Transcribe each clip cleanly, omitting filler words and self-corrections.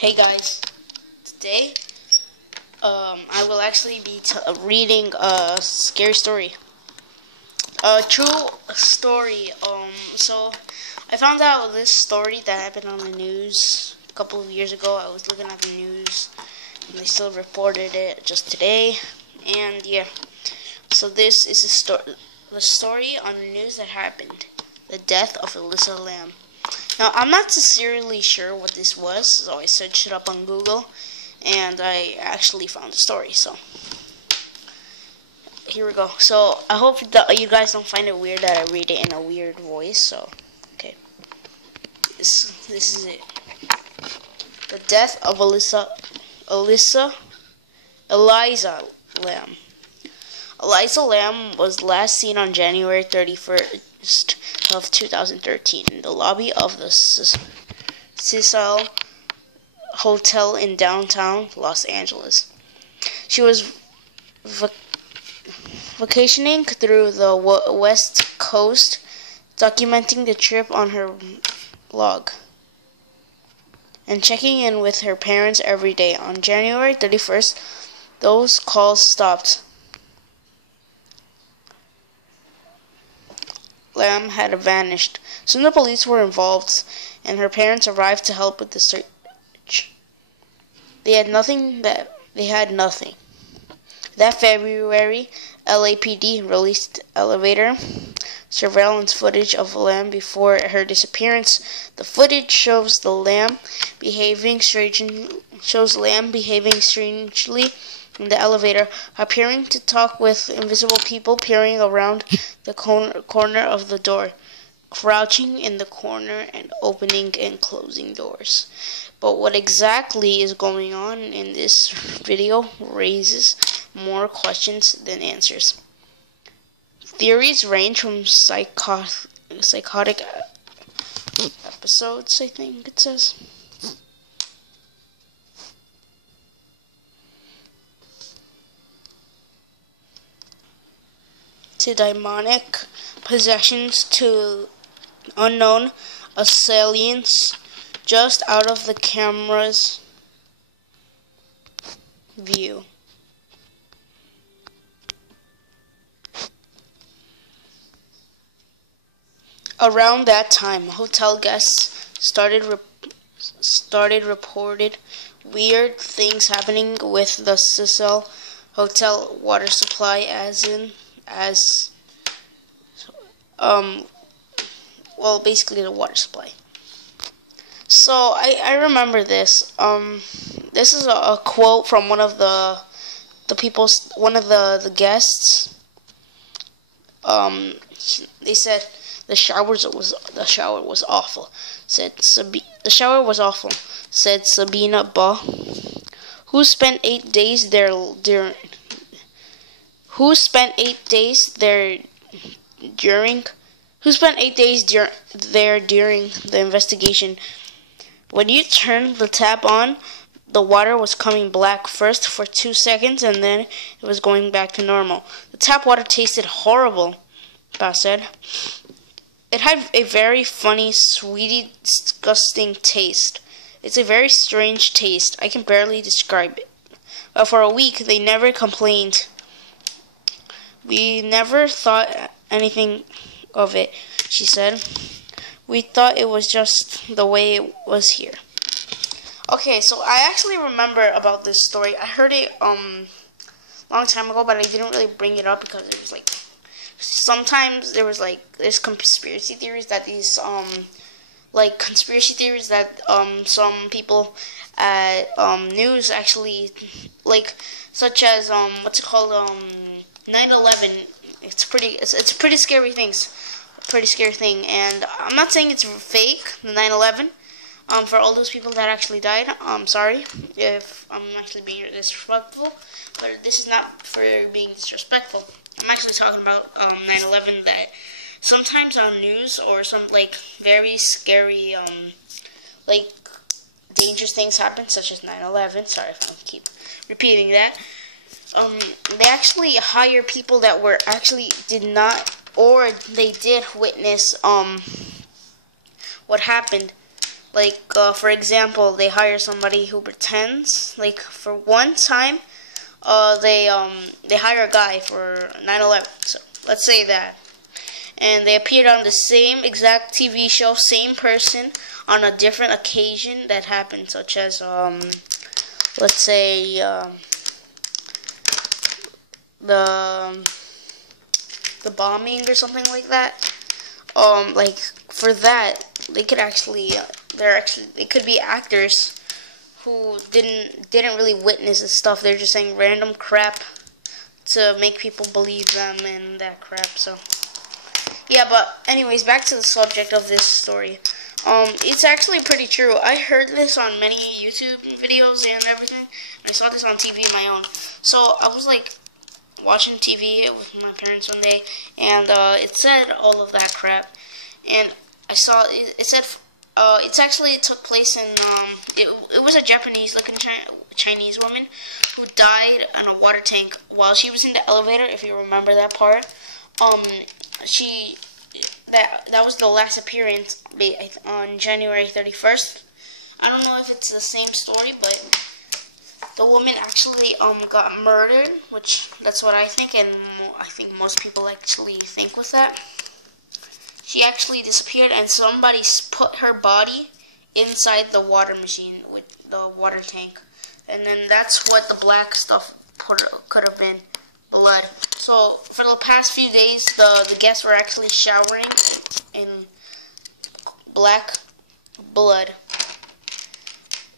Hey guys, today I will actually be reading a scary story, a true story. So I found out this story that happened on the news a couple of years ago. I was looking at the news, and they still reported it just today. And yeah, so this is the story on the news that happened: the death of Elisa Lam. Now, I'm not sincerely sure what this was, so I searched it up on Google, and I actually found the story, so here we go. So, I hope that you guys don't find it weird that I read it in a weird voice, so, okay. This is it. The death of Eliza Lam. Eliza Lam was last seen on January 31st of 2013 in the lobby of the Cecil Hotel in downtown Los Angeles. She was vacationing through the West Coast, documenting the trip on her blog and checking in with her parents every day. On January 31st, those calls stopped. Lam had vanished. Soon the police were involved, and her parents arrived to help with the search. They had nothing. That February, LAPD released elevator surveillance footage of Lam before her disappearance. The footage shows Lam behaving strangely in the elevator, appearing to talk with invisible people peering around the corner of the door, crouching in the corner and opening and closing doors. But what exactly is going on in this video raises more questions than answers. Theories range from psychotic episodes, I think it says, to demonic possessions, to unknown assailants just out of the camera's view. Around that time, hotel guests started reported weird things happening with the Cecil Hotel water supply, basically the water supply. So I remember this. This is a quote from one of the guests. They said the shower was awful. The shower was awful. Said Sabina Ba, who spent 8 days there during the investigation. When you turned the tap on, the water was coming black first for 2 seconds, and then it was going back to normal. The tap water tasted horrible, Ba said. It had a very funny, sweety, disgusting taste. It's a very strange taste. I can barely describe it. But for a week, they never complained. We never thought anything of it, she said. We thought it was just the way it was here. Okay, so I actually remember about this story. I heard it long time ago, but I didn't really bring it up because it was like sometimes there's conspiracy theories that some people at news actually such as 9/11. It's pretty scary things. Pretty scary thing, and I'm not saying it's fake, the 9/11. For all those people that actually died, I'm sorry if I'm actually being disrespectful, but this is not for being disrespectful. I'm actually talking about 9/11, that sometimes on news or some very scary dangerous things happen, such as 9/11. Sorry if I keep repeating that. They actually hire people that were actually did not, or they did witness what happened, Like, for example, they hire somebody who pretends. Like, for one time, they hire a guy for 9/11. So let's say that, and they appeared on the same exact TV show, same person, on a different occasion that happened, such as let's say the bombing or something like that. Like for that, they could actually they could be actors who didn't really witness this stuff. They're just saying random crap to make people believe them and that crap. So yeah, but anyways, back to the subject of this story. It's actually pretty true. I heard this on many YouTube videos and everything. And I saw this on TV of my own. So I was like watching TV with my parents one day, and it said all of that crap. And I saw it said it took place in it was a Japanese looking Chinese woman who died in a water tank while she was in the elevator. If you remember that part, that was the last appearance on January 31st. I don't know if it's the same story, but the woman actually got murdered, which that's what I think, and I think most people actually think with that. She actually disappeared, and somebody put her body inside the water machine with the water tank, and then that's what the black stuff could have been, blood. So for the past few days, the guests were actually showering in black blood.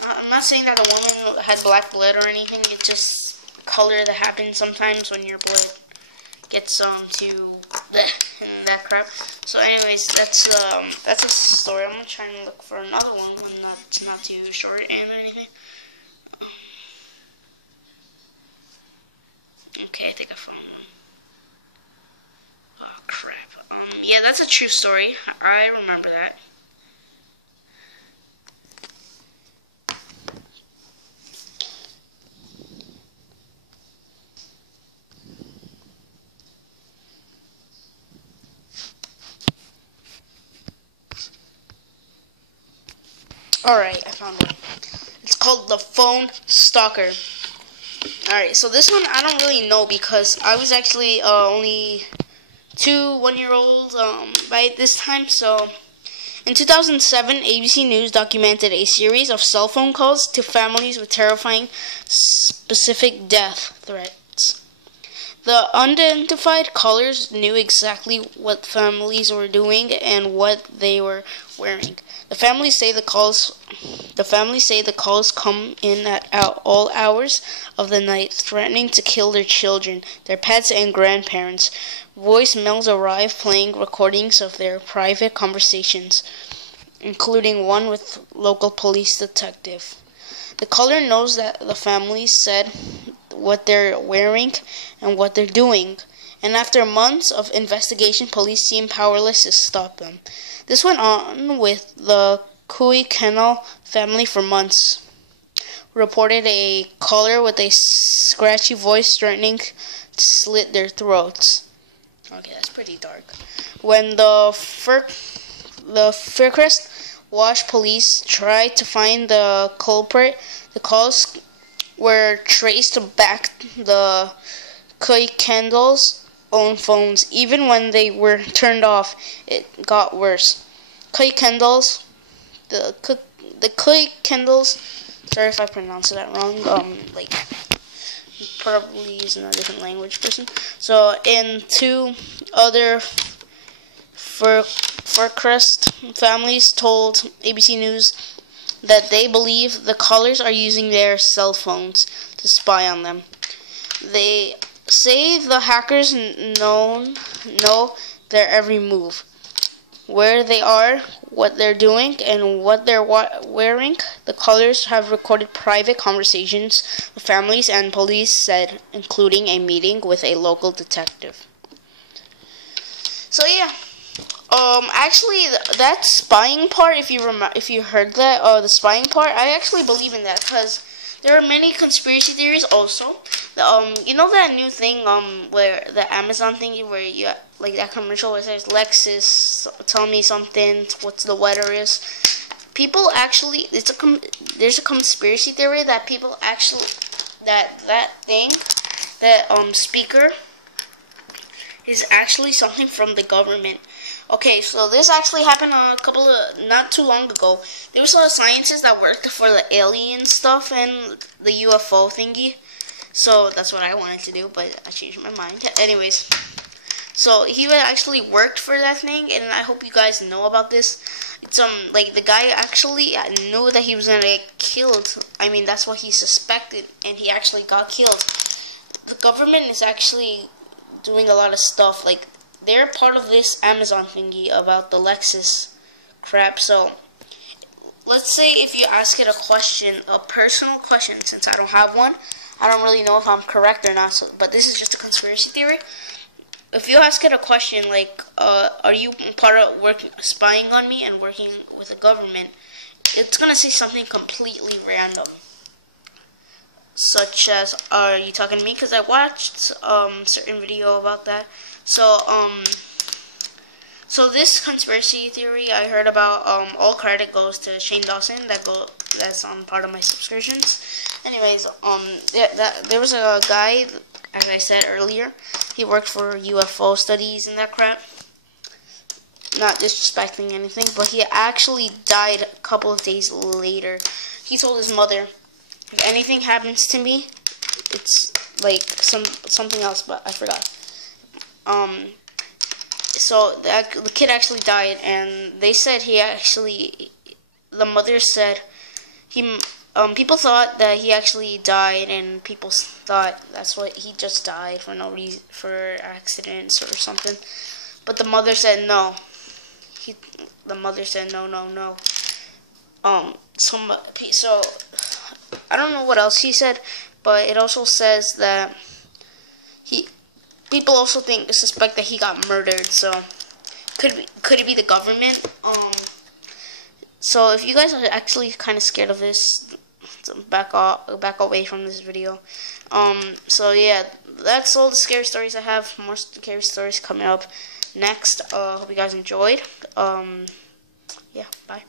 I'm not saying that the woman had black blood or anything. It's just color that happens sometimes when your blood gets to and that crap. So anyways, that's a story. I'm gonna try and look for another one that's not too short and anything. Okay, I think I found one. Oh crap. Yeah, that's a true story. I remember that. Alright, I found it. It's called The Phone Stalker. Alright, so this one I don't really know because I was actually only 2 one-year-olds by this time. So in 2007, ABC News documented a series of cell phone calls to families with terrifying specific death threats. The unidentified callers knew exactly what families were doing and what they were wearing. The families say the calls come in at all hours of the night, threatening to kill their children, their pets, and grandparents. Voicemails arrive playing recordings of their private conversations, including one with local police detective. The caller knows that the families said what they're wearing and what they're doing, and after months of investigation, police seem powerless to stop them. This went on with the Kui Kennel family for months. Reported a caller with a scratchy voice threatening to slit their throats. Okay, that's pretty dark. When the Faircrest Wash police tried to find the culprit, the calls were traced back the Kui Kendall's own phones. Even when they were turned off, it got worse. Kui Kendall's, the Kui Kendall's, sorry if I pronounced that wrong, probably using a different language person. So, and 2 other Faircrest families told ABC News that they believe the callers are using their cell phones to spy on them. They say the hackers know their every move, where they are, what they're doing, and what they're wearing. The callers have recorded private conversations with families and police said, including a meeting with a local detective. So yeah, actually that spying part, if you heard that, the spying part, I actually believe in that because there are many conspiracy theories also. You know that new thing, where the Amazon thingy, where you like that commercial where it says Lexus, tell me something, what the weather is. people actually, there's a conspiracy theory that people actually, that thing, that speaker is actually something from the government. Okay, so this actually happened not too long ago. There was a scientist that worked for the alien stuff and the UFO thingy. So that's what I wanted to do, but I changed my mind. Anyways, so he actually worked for that thing, and I hope you guys know about this. It's like the guy actually knew that he was gonna get killed. I mean, that's what he suspected, and he actually got killed. The government is actually doing a lot of stuff. Like, they're part of this Amazon thingy about the Lexus crap. So let's say if you ask it a question, a personal question, since I don't have one, I don't really know if I'm correct or not. So, but this is just a conspiracy theory. If you ask it a question like, are you part of spying on me and working with the government, it's gonna say something completely random, such as, are you talking to me? Because I watched certain video about that. So so this conspiracy theory I heard about, all credit goes to Shane Dawson. That's on part of my subscriptions. Anyways, there was a guy, as I said earlier, he worked for UFO studies and that crap. Not disrespecting anything, but he actually died a couple of days later. He told his mother, if anything happens to me, it's like something else, but I forgot. So the kid actually died, and they said the mother said people thought that he actually died, and people thought that's what he just died for no reason, for accidents or something. But the mother said no. The mother said no. So I don't know what else he said, but it also says that people also suspect that he got murdered. So could it be the government? So if you guys are actually kind of scared of this, back away from this video. So yeah, that's all the scary stories I have. More scary stories coming up next. Hope you guys enjoyed. Yeah, bye.